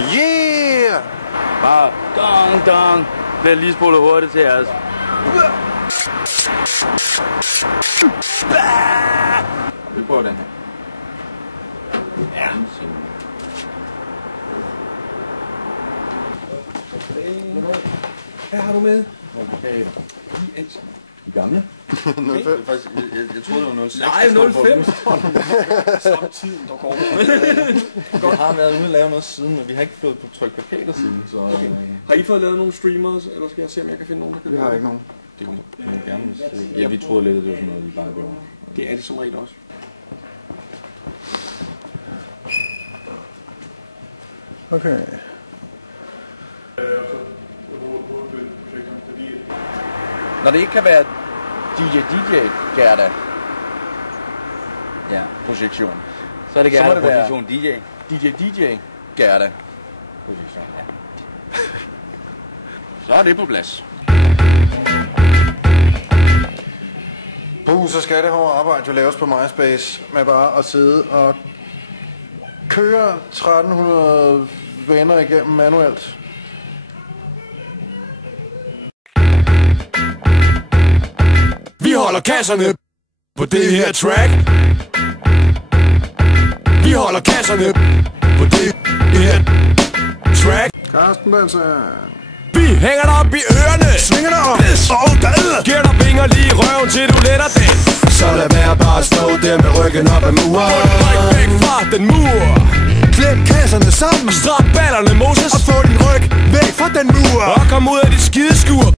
Yeah! Bare dong, dong. Bliver lige spolet hurtigt til jeres. Vi prøver den her. Ja. Her har du med. De gamle? Okay. Jeg troede, det var 06. Nej, 05. Samtiden, der går. Vi har været ude og lave noget siden, men vi har ikke fået på tryk plakater siden. Så, okay. Har I fået lavet nogle streamers, eller skal jeg se, om jeg kan finde nogen, der kan? Vi har ikke nogen. Det kunne man gerne hvis ja, vi troede lidt, at det var sådan noget, vi bare gjorde. Det er det som regel også. Okay. Når det ikke kan være DJ Gerda, ja, projektion, så er det gerne projektion DJ Gerda projektion, ja. Så er det på plads. Så skal det hårde arbejde jo laves på MySpace med bare at sidde og køre 1300 venner igennem manuelt. Vi holder kasserne på det her track. Vi holder kasserne på det her track. Carsten Benson. Vi hænger dig op i ørerne, svinger dig op og der giver dig vinger lige i røven til du letter den. Så lad være bare at stå der med ryggen op ad muren. Bræk væk fra den mur. Klem kasserne sammen. Strap ballerne, Moses. Og få din ryg væk fra den mur. Og kom ud af dit skideskur.